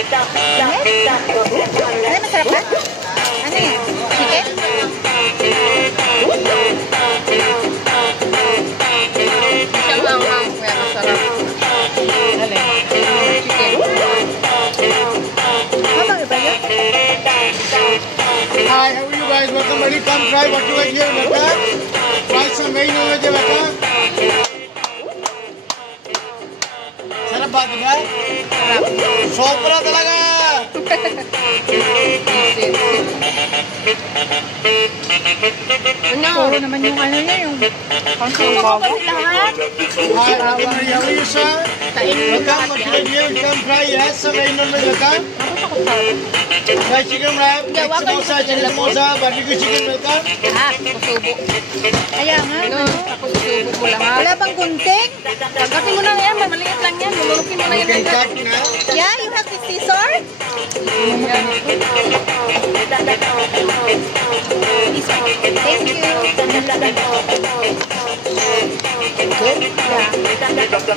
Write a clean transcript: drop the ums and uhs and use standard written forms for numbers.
Ano, masarap ba? Ano yan? Chicken? Siyang hanghang. Kaya masarap. Chicken. Habang iba yun? Hi, how are you guys? Welcome, buddy. Come try what you like here, beta. Try some main over there, beta. Sarap ba, diba? Sarap. Sobra talaga! Ano? Puro naman yung ano niya, yung Ano ba lahat? Hi, welcome, buddy. How are you, sir? Welcome, what you like here? Come try, yes. Some main over there, beta. Try chicken wrap, egg samosa, chicken samosa, barbecue chicken, welcome. Lahat. Masubo. kaya nga, Ano? Tapos susubo mo lahat. wala bang gunting? Pagkatin mo na yan. Maliit lang yan. Lulukin mo na You yan. can cut na. Yeah, you have the scissor? Thank you. Okay? Yeah.